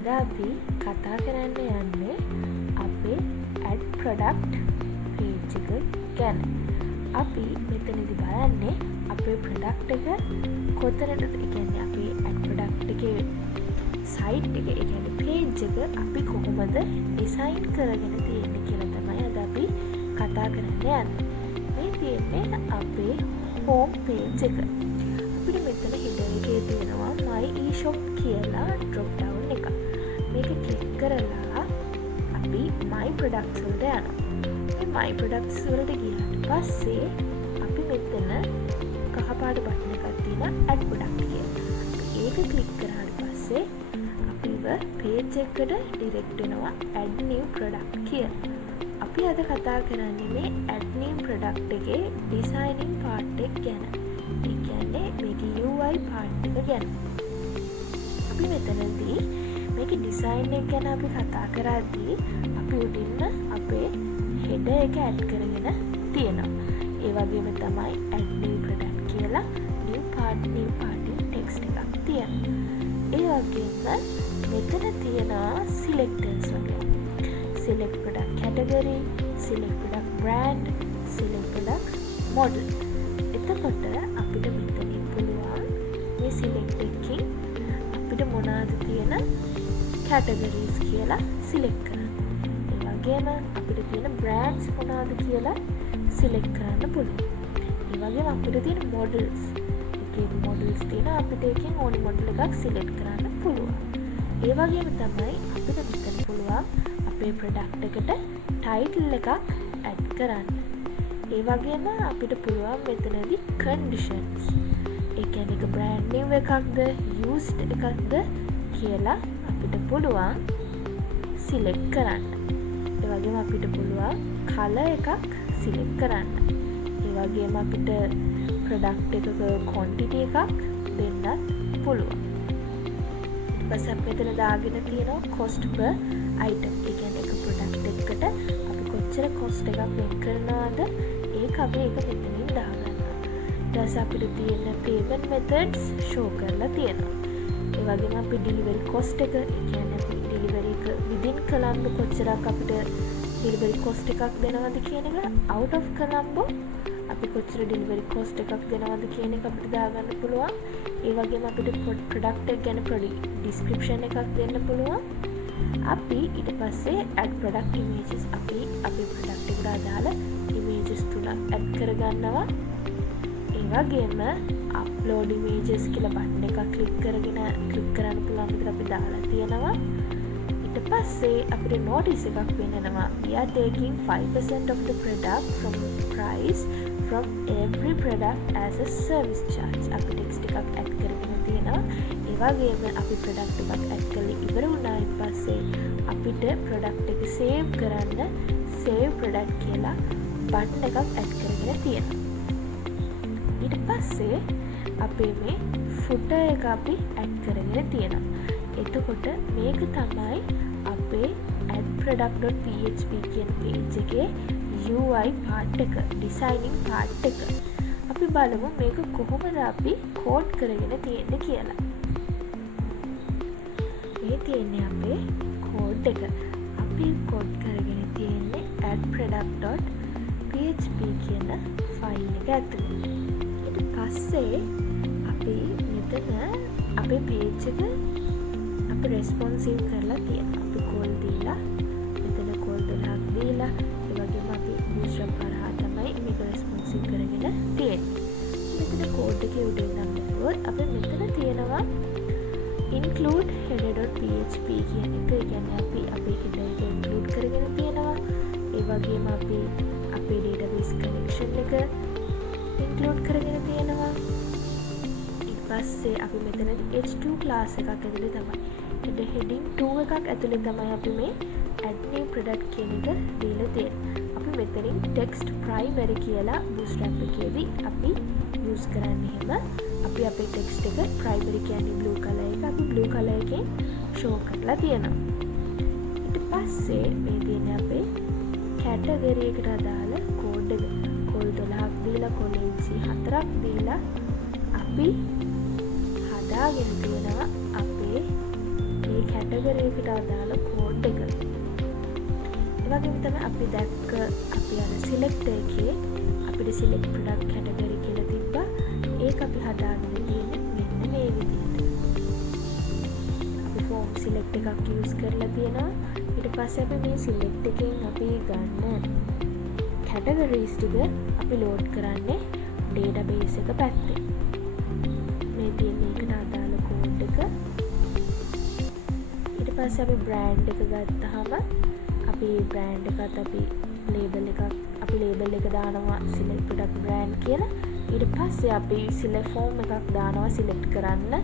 අද අපි කතා කරන්න යන්නේ අපේ ඇඩ් ප්‍රොඩක්ට් පේජ් එක ගැන. අපි මෙතනදි බලන්නේ අපේ ප්‍රොඩක්ට් එක කොතනද, ඒ කියන්නේ අපේ ඇඩ් ප්‍රොඩක්ට් එකේ සයිට් එක, ඒ කියන්නේ පේජ් එක අපි කොහොමද ඩිසයින් කරගෙන තියෙන්නේ කියලා තමයි අද අපි කතා කරන්න යන්නේ. මේ තියෙන්නේ අපේ හෝම් පේජ් එක. අපිට මෙතන header එකේ තියෙනවා my e-shop කියලා drop down එක. මේක ක්ලික් කරලා අපි my products වලට යනවා. මේ my products වලට ගියාට පස්සේ අපි මෙතන කහපාට බටන් එකක් තියෙනවා add product කියලා. ඒක ක්ලික් කරාට පස්සේ අපිව page එකට direct වෙනවා add new product කියලා. අපි අද කතා කරන්නේ මේ add new product එකේ designing part එක ගැන. ඒ කියන්නේ මේකේ UI part එක ගැන. අපි මෙතනදී මේකේ design එක ගැන අපි කතා කරද්දී අපි උඩින්ම අපේ header එක add කරගෙන තියෙනවා. ඒ වගේම තමයි add new product කියලා new part text එකක් තියෙනවා. ඒ වගේම මෙතන තියෙනවා selectors වගේ. select product category, select product brand, select product model. එතකොට අපිට මෙතනින් පුළුවන් මේ select එකකින් අපිට මොනවද තියෙන categories කියලා select කරන්න. ඒ වගේම අපිට තියෙන brands මොනවද කියලා select කරන්න පුළුවන්. ඒ වගේම අපිට තියෙන models, එකේ models තියෙන අපිට එකෙන් ඕනි model එකක් select කරන්න පුළුවන්. ඒ වගේම තමයි අපිට මෙතන පුළුවන් අපේ product එකට title එකක් add කරන්න. ඒ වගේම අපිට පුළුවන් මෙතනදී conditions, ඒ කියන්නේ එක brand new එකක්ද used එකක්ද කියලා අපිට පුළුවන් select කරන්න. ඒ වගේම අපිට පුළුවන් color එකක් select කරන්න. ඒ වගේම අපිට product එකක quantity එකක් දෙන්නත් පුළුවන්. ඊට පස්සේ අපි මෙතන දාගෙන තියෙනවා cost per item. ඒ කියන්නේ එක product එකකට අපි කොච්චර cost එකක් වෙන් කරනවද ඒක අපි ඒක මෙතනින් දාගන්නවා. ඊට පස්සේ අපිට තියෙන payment methods show කරලා තියෙනවා. ඒ වගේම අපි delivery cost එක, ඒ කියන්නේ අපි delivery එක within Colombo කොච්චරක් අපිට delivery cost එකක් දෙනවද කියන එක, out of Colombo අපි කොච්චර delivery cost එකක් දෙනවද කියන එක අපිට දාගන්න පුළුවන්. ඒ වගේම අපිට product එක ගැන description එකක් දෙන්න පුළුවන්. අපි ඊට පස්සේ add product images, අපි අපේ product එකට අදාළ images තුනක් add කරගන්නවා. ඒ වගේම upload images කියලා බටන් එකක් ක්ලික් කරන්න පුළුවන් විතර අපි දාලා තියෙනවා. ඊට පස්සේ අපිට notice එකක් පෙන්නනවා we are taking 5% of the product from price from every product as a service charge. අපි text එකක් add කරගෙන තියෙනවා. ඒ වගේම අපි product එකක් add කරලා ඉවර වුණායින් පස්සේ අපිට product එක save කරන්න save product කියලා බටන් එකක් add කරගෙන තියෙනවා. ඊට පස්සේ අපේ මේ footer එක අපි add කරගෙන තියෙනවා. එතකොට මේක තමයි අපේ add-product.php කියන page එකේ UI part එක, designing part එක. අපි බලමු මේක කොහොමද අපි code කරගෙන තියෙන්නේ කියලා. මේ තියෙන්නේ අපේ code එක. අපි code කරගෙන තියෙන්නේ add-product.php කියන file එක ඇතුලේ. ඊට පස්සේ අපි මෙතන අපේ page එක අපි responsive කරලා තියෙනවා. අපි call දීලා මෙතන call 12ක් දීලා, ඒ වගේම අපි bootstrap කරා තමයි මේක responsive කරගෙන තියෙන්නේ. මෙතන code එකේ උඩින් නම් බලුවොත් අපි මෙතන තියෙනවා include header.php කියන එක. ඒ කියන්නේ අපි අපේ header එක include කරගෙන තියෙනවා. ඒ වගේම අපි අපේ database connection එක include කරගෙන තියෙනවා. ඊට පස්සේ අපි මෙතනදී h2 class එකක් ඇතුලේ තමයි heading 2 එකක් ඇතුලේ තමයි අපි මේ add new product කියන එක දීලා තියෙන්නේ. අපි මෙතනින් text primary කියලා bootstrap එකේදී අපි use කරන්නේ එහෙම. අපි අපේ text එක primary කියන්නේ blue color එක, අපි blue color එකෙන් show කරලා තියෙනවා. ඊට පස්සේ මේ තියෙන්නේ අපේ category එකට අදාළ code එක. code 12ක් දීලා, code 4ක් දීලා අපි හදාගෙන තියෙනවා අපේ මේ කැටගරි එකට අදාළ කෝඩ් එක. ඒ වගේම තමයි අපි දැක්ක අපි අර සිලෙක්ට් එකේ අපිට සිලෙක්ට් ප්‍රොඩක්ට් කැටගරි කියලා තිබ්බා. ඒක අපි හදාගෙන තියෙන්නේ මෙන්න මේ විදිහට. අපි ෆෝම් සිලෙක්ට් එකක් යූස් කරලා තියෙනවා. ඊට පස්සේ අපි මේ සිලෙක්ට් එකෙන් අපි ගන්න කැටගරිස් ටික අපි ලෝඩ් කරන්නේ ඩේටාබේස් එක පැත්තේ. මේ තියෙන එකට අදාළ කෝඩ් එක. ඊට පස්සේ අපි බ්‍රෑන්ඩ් එක ගත්තාම අපි බ්‍රෑන්ඩ් එකත් අපි ලේබල් එක දානවා සිලෙක්ට් ප්‍රොඩක්ට් බ්‍රෑන්ඩ් කියලා. ඊට පස්සේ අපි සිලෙක්ට් ෆෝම් එකක් දානවා සිලෙක්ට් කරන්න.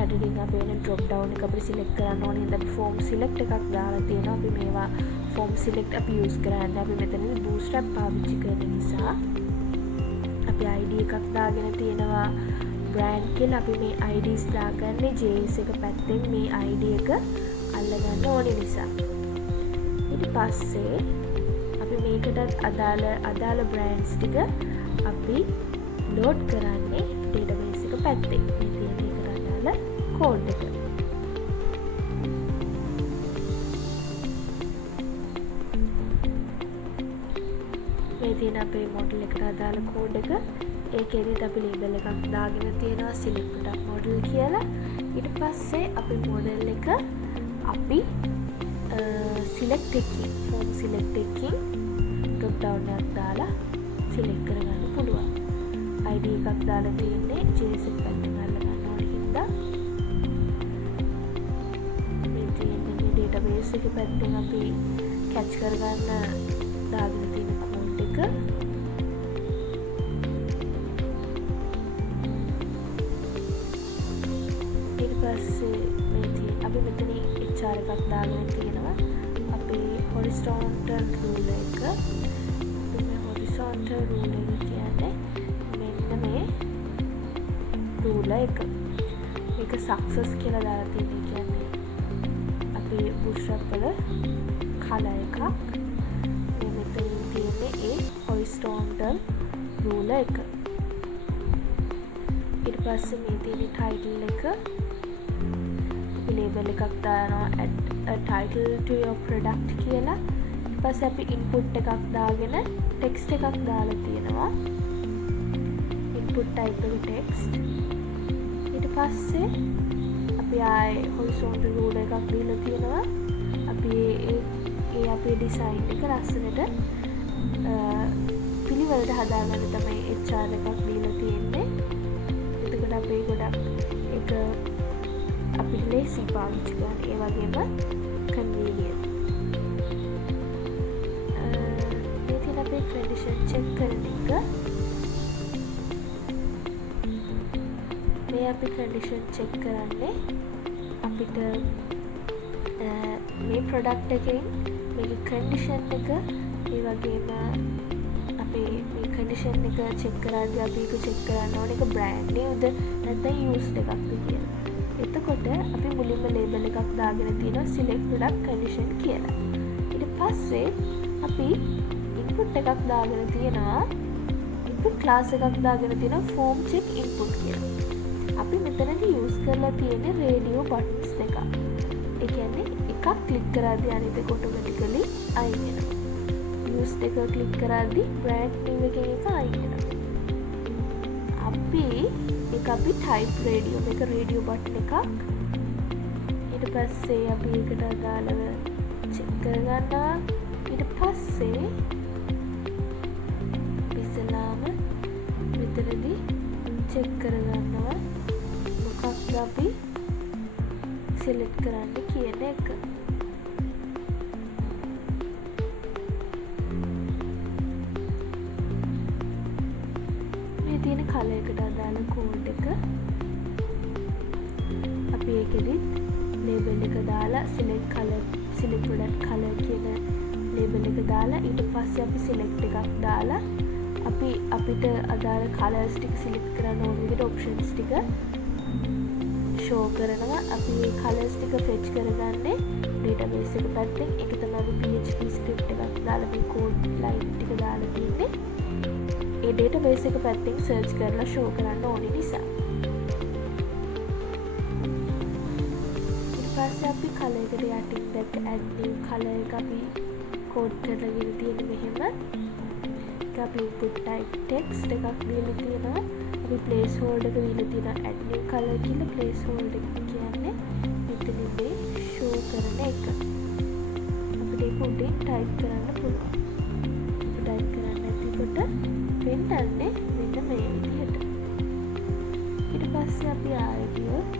යටින් අපේ එන ඩ්‍රොප් ඩවුන් එක අපිට සිලෙක්ට් කරන්න ඕනේ. ඉතින් අපි ෆෝම් සිලෙක්ට් එකක් දාලා තියෙනවා. අපි මේවා ෆෝම් සිලෙක්ට් අපි යූස් කරන්නේ අපි මෙතනදී බූස්ට්‍රැප් පාවිච්චි කරන නිසා අපි ID එකක් දාගෙන තියෙනවා බ්‍රෑන්ඩ් කියලා. අපි මේ IDs දාගන්නේ JS එක පැත්තෙන් මේ ID එක අල්ලගන්න ඕනේ නිසා. ඊට පස්සේ අපි මේකටත් අදාළ බ්‍රෑන්ඩ්ස් ටික අපි ලෝඩ් කරන්නේ ඩේටාබේස් එක පැත්තේ. මේ තියෙන එකට අදාළ කෝඩ් එක. මේ තියෙන අපේ මොඩල් එකට අදාළ කෝඩ් එක. ඒකෙදිත් අපි ලේබල් එකක් දාගෙන තියෙනවා සිලෙක්ට් ප්‍රොඩක්ට් මොඩල් කියලා. ඊට පස්සේ අපි මොඩල් එක අපි සිලෙක්ට් එකකින් ෆෝම් සිලෙක්ට් එකකින් ඩ්‍රොප් ඩවුන් එකක් දාලා සිලෙක්ට් කරගන්න පුළුවන්. ID එකක් දාලා තියෙන්නේ JS එක පැත්තෙන් අල්ලගන්න ඕනේ හින්දා මේ තියෙන මේ ඩේටාබේස් එක පැත්තෙන් අපි කැච් කරගන්න දාගෙන තියෙන කෝඩ් එක. ඊට පස්සේ අපි මෙතන HR එකක් දාගෙන තියෙනවා. අපේ horizontal rule එක. මේ horizontal rule එක කියන්නේ මෙන්න මේ rule එක. මේක success කියලා දාලා තියෙන්නේ කියන්නේ අපේ bootstrap වල color එකක්. මේ මෙතනින් තියෙන්නේ ඒ horizontal rule එක. ඊට පස්සේ මේ තියෙන title එක ලේබල් එකක් දානවා add a title to your product කියලා. ඊට පස්සේ අපි input එකක් දාගෙන text එකක් දාලා තියෙනවා. input type එක text. ඊට පස්සේ අපි ආයේ horizontal rule එකක් දීලා තියෙනවා. අපි ඒ අපේ design එක ලස්සනට පිළිවෙලට හදාගන්න තමයි HR එකක් දීලා තියෙන්නේ. එතකොට අපේ ගොඩක් එක අපි ලේසි පාවිච්චි කරන ඒ වගේම කන්වීනියන්ට්. මේ තියෙන අපේ කන්ඩිෂන් චෙක් කරන එක. මේ අපි කන්ඩිෂන් චෙක් කරන්නේ අපිට මේ ප්‍රොඩක්ට් එකෙන් මේකේ කන්ඩිෂන් එක ඒ වගේම අපේ මේ කන්ඩිෂන් එක චෙක් කරද්දී අපි ඒක චෙක් කරන්න ඕනේ ඒක බ්‍රෑන්ඩ් නේද නැත්නම් යූස්ඩ් එකක්ද කියලා. එතකොට අපි මුලින්ම ලේබල් එකක් දාගෙන තියෙනවා select product condition කියලා. ඊට පස්සේ අපි input එකක් දාගෙන තියෙනවා input class එකක් දාගෙන තියෙනවා form check input කියලා. අපි මෙතනදී use කරලා තියෙන්නේ radio buttons දෙකක්. ඒ කියන්නේ එකක් click කරද්දී අනිත් එක automatically අයින් වෙනවා. use එක click කරද්දී brand name එකෙන් එක අයින් වෙනවා. අපි type radio මේක radio button එකක්. ඊට පස්සේ අපි ඒකට අදාළව check කරගන්නවා. ඊට පස්සේ ඉස්සෙල්ලාම මෙතනදී check කරගන්නවා මොකක්ද අපි select කරන්න කියන එක. මේ තියෙන color එකට අදාළ code එක අපි ඒකෙදිත් label එක දාලා select product color කියන label එක දාලා ඊට පස්සේ අපි select එකක් දාලා අපි අපිට අදාළ colors ටික select කරන්න ඕන විදිහට options ටික show කරනවා. අපි මේ colors ටික fetch කරගන්නේ database එක පැත්තෙන්. ඒක තමයි අපි PHP script එකක් දාලා මේ code line ටික දාලා තියෙන්නේ. ඒ database එක පැත්තෙන් search කරලා show කරන්න ඕනේ නිසා. පස්සේ අපි කලර් එකට යටින් දැක්ක add new color එක අපි කෝඩ් කරගෙන තියෙන මෙහෙම. ඒක අපි input type text එකක් දීලා තියෙනවා. අපි placeholder එක දීලා තියෙනවා add new color කියලා. placeholder කියන්නේ මෙතන මේ show කරන එක. අපිට ඒක උඩින් type කරන්න පුළුවන්. අපි type කරන්න එතකොට වෙන්නන්නේ මෙන්න මේ විදිහට. ඊට පස්සේ අපි ආයෙ ගියොත්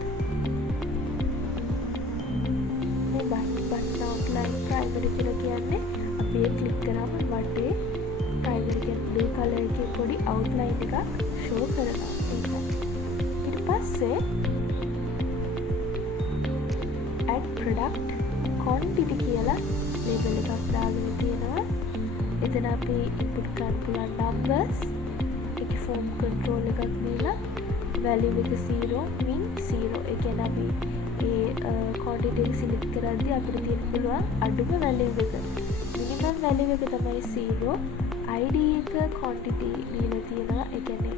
මේ button outline primary කියලා කියන්නේ අපි ඒක ක්ලික් කරාම වටේ primary කියන blue color එකේ පොඩි outline එකක් show කරනවා. ඒක. ඊට පස්සේ add product quantity කියලා label එකක් දාගෙන තියෙනවා. එතන අපි input කරන්න පුළුවන් numbers. ඒකේ form control එකක් දීලා value එක 0 min 0. ඒ කියන්නේ අපි ඒ quantity එක select කරද්දී අපිට තියෙන්න පුළුවන් අඩුම value එක. minimum value එක තමයි 0. id එක quantity දීලා තියෙනවා. ඒ කියන්නේ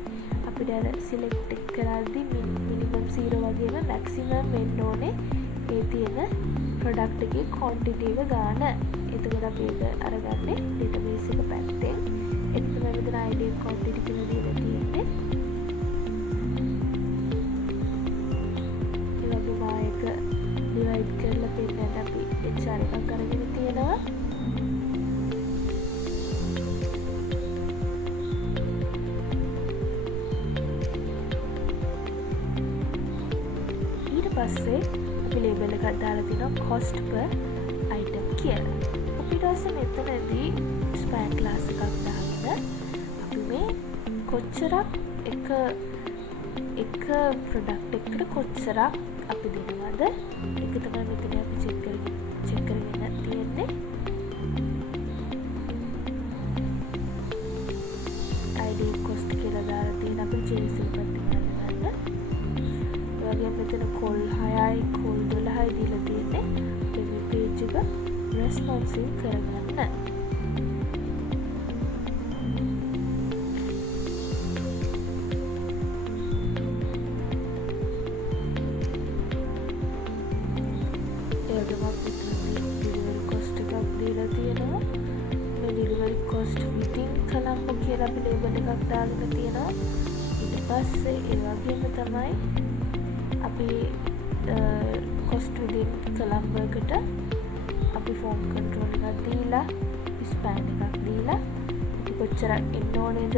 අපිට අර select කරද්දී minimum 0 වගේම maximum වෙන්න ඕනේ ඒ තියෙන product එකේ quantity එක ගාන. එතකොට අපි ඒක අරගන්නේ database එක පැත්තෙන්. ඒක තමයි මෙතන id quantity කියලා දීලා තියෙන්නේ. ඒ වගේම ආයක divide කරලා පෙන්නන්න අපි HR එකක් අරගෙන තියෙනවා. ඊට පස්සේ අපි label එකක් දාලා තියෙනවා cost per item කියලා. අපි ඊට පස්සේ මෙතනදී span class එකක් දාගෙන අපි මේ කොච්චරක් එක product එකට කොච්චරක් අපි දෙනවද ඒක තමයි මෙතන අපි check කරගෙන තියෙන්නේ. id cost කියලා දාලා තියෙන අපේ JSON පැත්තෙන් ගන්න. ඒ වගේම මෙතන call 6යි call 12යි දීලා තියෙන්නේ. අපි මේ page එක responsive කරගන්න. delivery cost එකක් දීලා තියෙනවා. මේ delivery cost within column කියලා අපි label එකක් දාගෙන තියෙනවා. ඊට පස්සේ ඒ වගේම තමයි අපි cost within column එකට අපි form control එකක් දීලා span එකක් දීලා අපි කොච්චරක් එන්න ඕනේද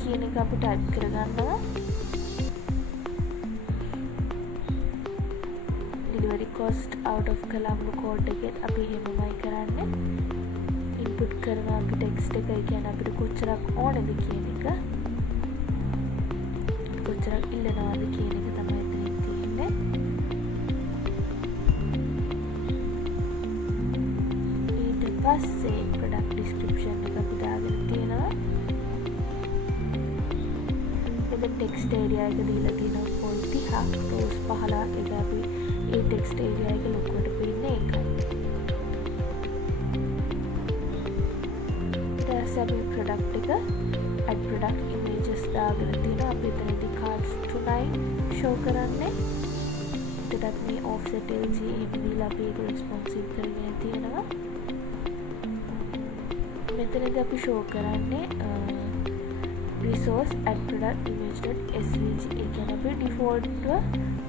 කියන එක අපි type කරගන්නවා. delivery cost out of column code එකත් අපි එහෙමමයි කරන්නේ. input කරනවා අපි text එක. ඒ කියන්නේ අපිට කොච්චරක් ඕනේද කියන එක, කොච්චරක් ඉල්ලනවාද කියන එක තමයි එතනින් තියෙන්නේ. ඊට පස්සේ product description එක අපි දාගෙන තියෙනවා. මෙතන text area එක දීලා තියෙනවා පොල් 30ක් rows 15. ඒක අපි ඒ text area එක ලොකුවට පෙන්නේ ඒකයි. ඊට පස්සේ අපි product එක add product images දාගෙන තියෙනවා. අපි එතනදී cards 3යි show කරන්නේ. ඊටත් මේ offset LG එහෙම දීලා අපි ඒක responsive කරගෙන තියෙනවා. මෙතනදී අපි show කරන්නේ resource add product image.svg. ඒ කියන්නේ අපේ default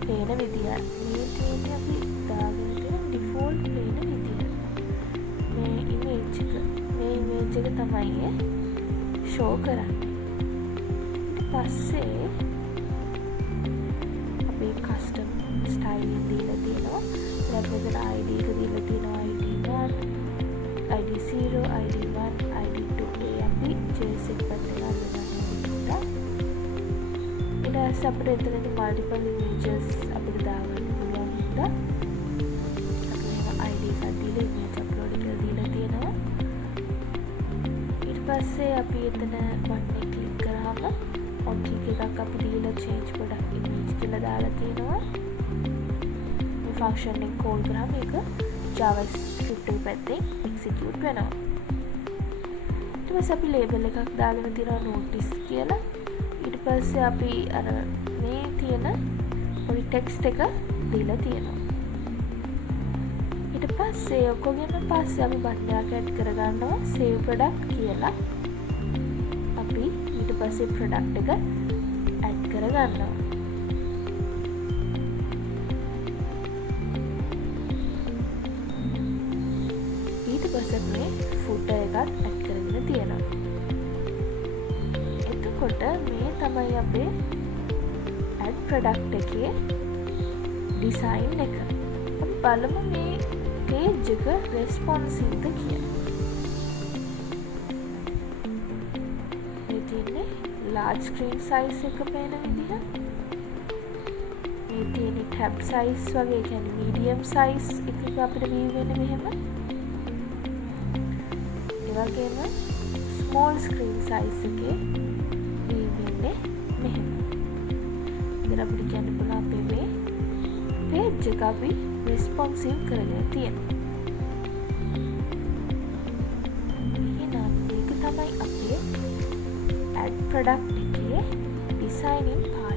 පේන විදිය. මේ තියෙන්නේ අපි දාගෙන තියෙන default පේන විදිය. මේ image එක තමයි show කරන්නේ. ඊට පස්සේ අපි custom styling දීලා තියෙනවා. දැන් මෙතන id එක දීලා තියෙනවා id1, id0, id1, id2. ඒ අපි JSON පැත්තේ ගන්නවා. ඊට පස්සේ අපිට එතනදී multiple images අපිට දාගන්න පුළුවන් හින්දා අපි මේවා id එකක් දීලා image upload කරලා දීලා තියෙනවා. ඊට පස්සේ අපි එතන button එක click කරාම on click එකක් අපි දීලා change product image කියලා දාලා තියෙනවා. මේ function එක call කරාම ඒක JavaScript එක පැත්තෙන් execute වෙනවා. ඊට පස්සේ අපි label එකක් දාගෙන තියෙනවා notice කියලා. ඊට පස්සේ අපි අර මේ තියෙන පොඩි ටෙක්ස්ට් එක දීලා තියෙනවා. පස්සේ ඔක්කොගෙම පස්සේ අපි බටන් එකක් ඇඩ් කරගන්නවා save product කියලා. අපි ඊට පස්සේ product එක ඇඩ් කරගන්නවා. ඊට පස්සේ මේ footer එකත් ඇඩ් කරගෙන තියෙනවා. එතකොට මේ තමයි අපේ add product එකේ ඩිසයින් එක. අපි බලමු මේ page එක responsive ද කියලා. මේ තියෙන්නේ large screen size එක පේන විදිහ. මේ තියෙන්නේ tab size වගේ, කියන්නේ medium size එකක අපිට view වෙන්නේ මෙහෙම. ඒ වගේම small screen size එකේ view වෙන්නේ මෙහෙම. ඉතින් අපිට කියන්න පුළුවන් අපේ මේ page එක අපි responsive කරගෙන තියෙනවා. එහෙනම් මේක තමයි අපේ add product එකේ designing part